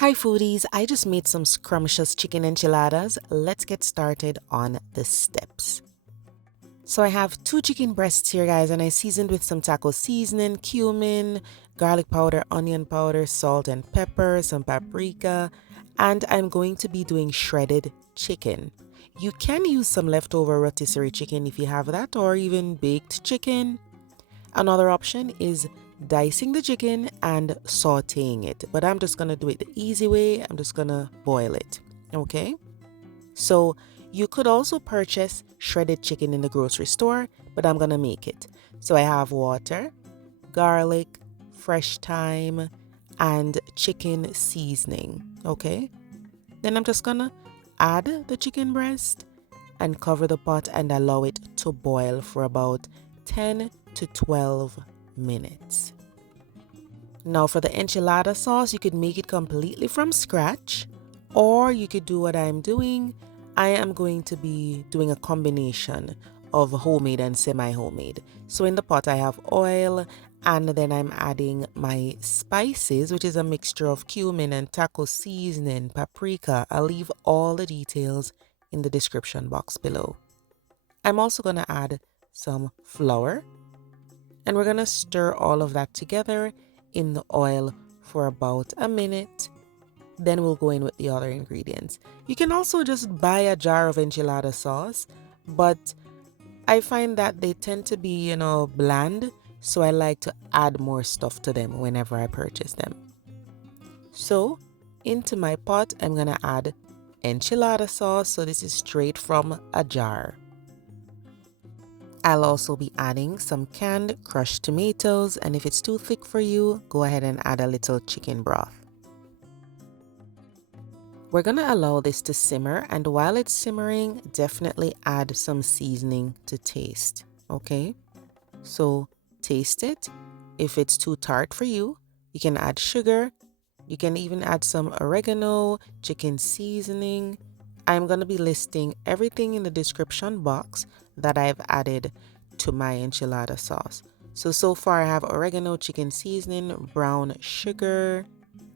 Hi foodies, I just made some scrumptious chicken enchiladas. Let's get started on the steps. So I have 2 chicken breasts here guys, and I seasoned with some taco seasoning, cumin, garlic powder, onion powder, salt and pepper, some paprika, and I'm going to be doing shredded chicken. You can use some leftover rotisserie chicken if you have that, or even baked chicken. Another option is dicing the chicken and sauteing it, but I'm just gonna do it the easy way. I'm just gonna boil it. Okay, so you could also purchase shredded chicken in the grocery store, but I'm gonna make it. So I have water, garlic, fresh thyme, and chicken seasoning. Okay, then I'm just gonna add the chicken breast and cover the pot and allow it to boil for about 10 to 12 minutes. Now for the enchilada sauce, you could make it completely from scratch, or you could do what I'm doing. I am going to be doing a combination of homemade and semi-homemade. So in the pot I have oil, and then I'm adding my spices, which is a mixture of cumin and taco seasoning, paprika. I'll leave all the details in the description box below. I'm also going to add some flour, and we're going to stir all of that together in the oil for about a minute. Then we'll go in with the other ingredients. You can also just buy a jar of enchilada sauce, but I find that they tend to be, bland, so I like to add more stuff to them whenever I purchase them. So into my pot, I'm going to add enchilada sauce. So this is straight from a jar. I'll also be adding some canned crushed tomatoes, and if it's too thick for you, go ahead and add a little chicken broth. We're gonna allow this to simmer, and while it's simmering, definitely add some seasoning to taste, okay? So taste it. If it's too tart for you, you can add sugar. You can even add some oregano, chicken seasoning. I'm gonna be listing everything in the description box that I've added to my enchilada sauce. So far I have oregano, chicken seasoning, brown sugar,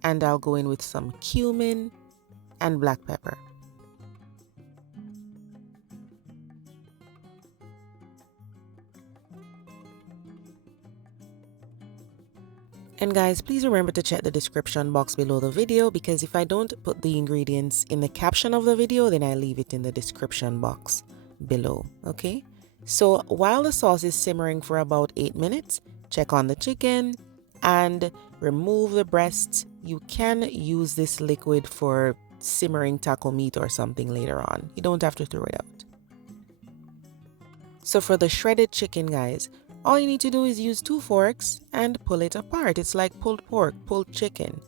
and I'll go in with some cumin and black pepper. And guys, please remember to check the description box below the video, because if I don't put the ingredients in the caption of the video, then I leave it in the description box below, okay? So while the sauce is simmering for about 8 minutes, check on the chicken and remove the breasts. You can use this liquid for simmering taco meat or something later on. You don't have to throw it out. So for the shredded chicken, guys, all you need to do is use 2 forks and pull it apart. It's like pulled pork, pulled chicken.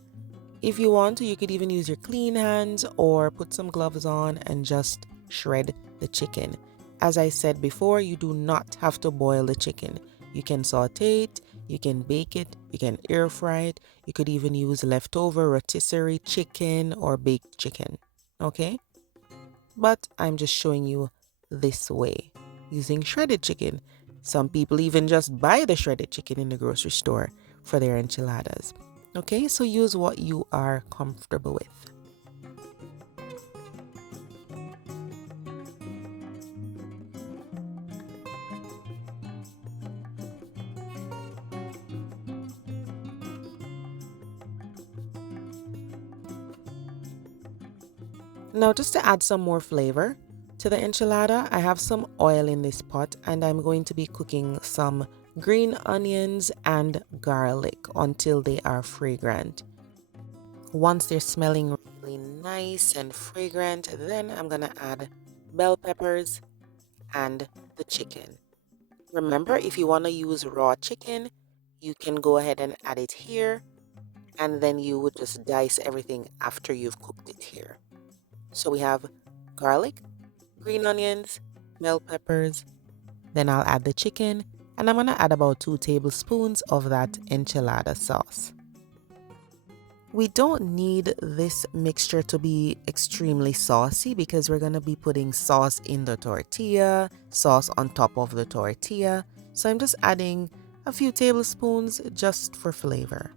If you want to, you could even use your clean hands or put some gloves on and just shred the chicken. As I said before, you do not have to boil the chicken. You can saute it, you can bake it, you can air fry it. You could even use leftover rotisserie chicken or baked chicken, okay? But I'm just showing you this way, using shredded chicken. Some people even just buy the shredded chicken in the grocery store for their enchiladas. Okay, so use what you are comfortable with. Now, just to add some more flavor to the enchilada, I have some oil in this pot, and I'm going to be cooking some green onions and garlic until they are fragrant. Once they're smelling really nice and fragrant, then I'm gonna add bell peppers and the chicken. Remember, if you want to use raw chicken, you can go ahead and add it here, and then you would just dice everything after you've cooked it here. So we have garlic, green onions, bell peppers, then I'll add the chicken, and I'm gonna add about 2 tablespoons of that enchilada sauce. We don't need this mixture to be extremely saucy, because we're gonna be putting sauce in the tortilla, sauce on top of the tortilla. So I'm just adding a few tablespoons just for flavor.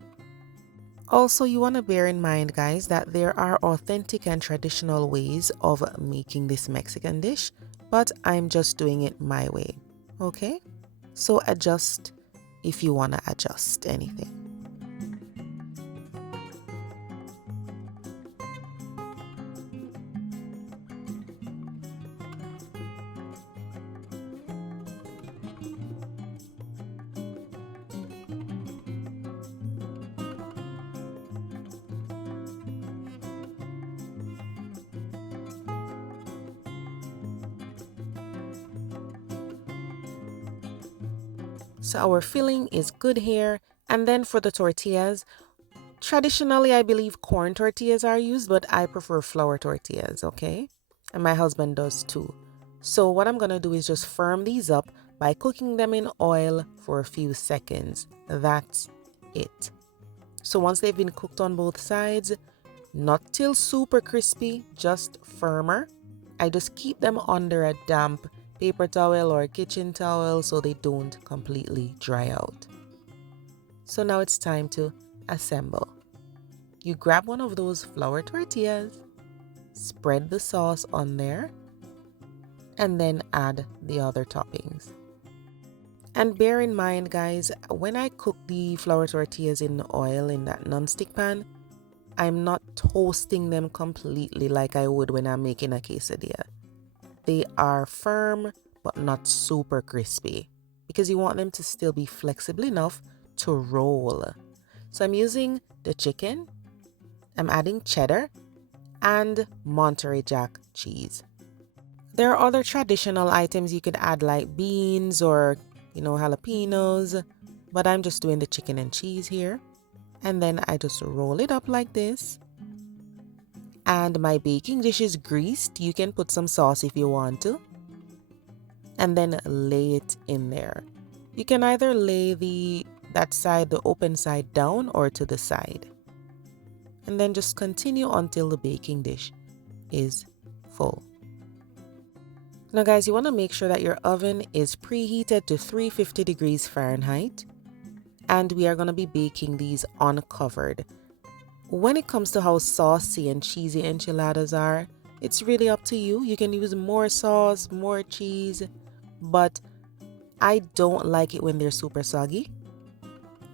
Also, you want to bear in mind, guys, that there are authentic and traditional ways of making this Mexican dish, but I'm just doing it my way. Okay? So adjust if you want to adjust anything. So our filling is good here. And then for the tortillas, traditionally I believe corn tortillas are used, but I prefer flour tortillas, okay? And my husband does too. So what I'm going to do is just firm these up by cooking them in oil for a few seconds. That's it. So once they've been cooked on both sides, not till super crispy, just firmer, I just keep them under a damp paper towel or kitchen towel so they don't completely dry out. So now it's time to assemble. You grab one of those flour tortillas, spread the sauce on there, and then add the other toppings. And bear in mind, guys, when I cook the flour tortillas in the oil in that non-stick pan, I'm not toasting them completely like I would when I'm making a quesadilla. They are firm but not super crispy because you want them to still be flexible enough to roll. So I'm using the chicken, I'm adding cheddar and Monterey Jack cheese. There are other traditional items you could add like beans or, jalapenos, but I'm just doing the chicken and cheese here. And then I just roll it up like this. And my baking dish is greased. You can put some sauce if you want to. And then lay it in there. You can either lay the open side down or to the side. And then just continue until the baking dish is full. Now guys, you want to make sure that your oven is preheated to 350 degrees Fahrenheit. And we are going to be baking these uncovered. When it comes to how saucy and cheesy enchiladas are, it's really up to you. You can use more sauce, more cheese, but I don't like it when they're super soggy,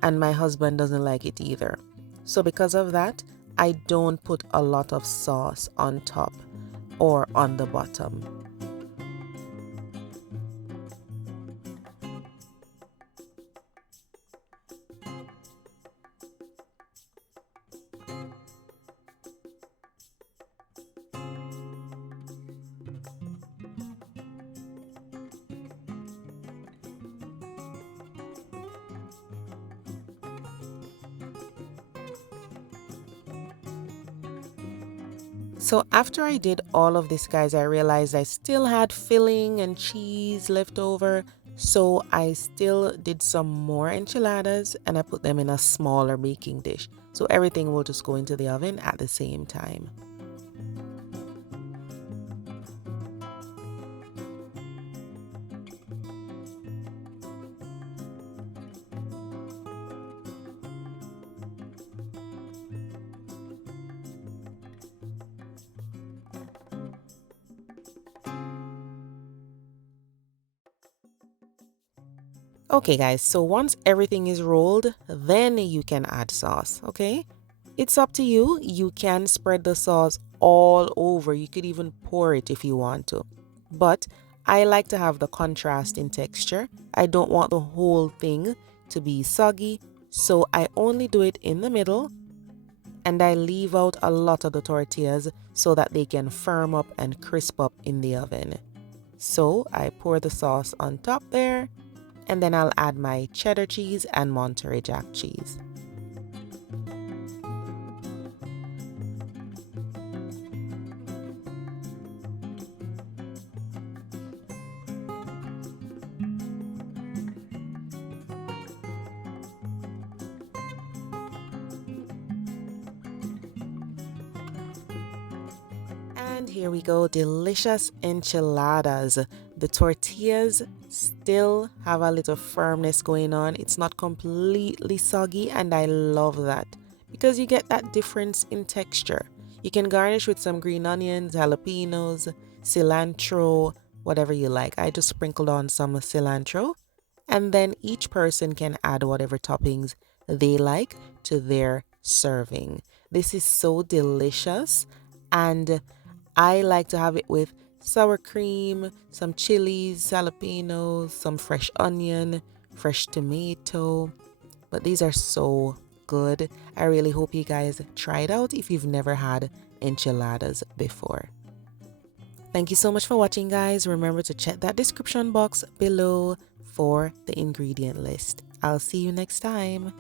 and my husband doesn't like it either. So because of that, I don't put a lot of sauce on top or on the bottom. So after I did all of this, guys, I realized I still had filling and cheese left over. So I still did some more enchiladas and I put them in a smaller baking dish. So everything will just go into the oven at the same time. Okay guys, so once everything is rolled, then you can add sauce, okay? It's up to you. You can spread the sauce all over. You could even pour it if you want to. But I like to have the contrast in texture. I don't want the whole thing to be soggy, so I only do it in the middle and I leave out a lot of the tortillas so that they can firm up and crisp up in the oven. So I pour the sauce on top there. And then I'll add my cheddar cheese and Monterey Jack cheese. And here we go, delicious enchiladas. The tortillas still have a little firmness going on. It's not completely soggy and I love that because you get that difference in texture. You can garnish with some green onions, jalapenos, cilantro, whatever you like. I just sprinkled on some cilantro, and then each person can add whatever toppings they like to their serving. This is so delicious, and I like to have it with sour cream, some chilies, jalapenos, some fresh onion, fresh tomato. But these are so good. I really hope you guys try it out if you've never had enchiladas before. Thank you so much for watching, guys. Remember to check that description box below for the ingredient list. I'll see you next time.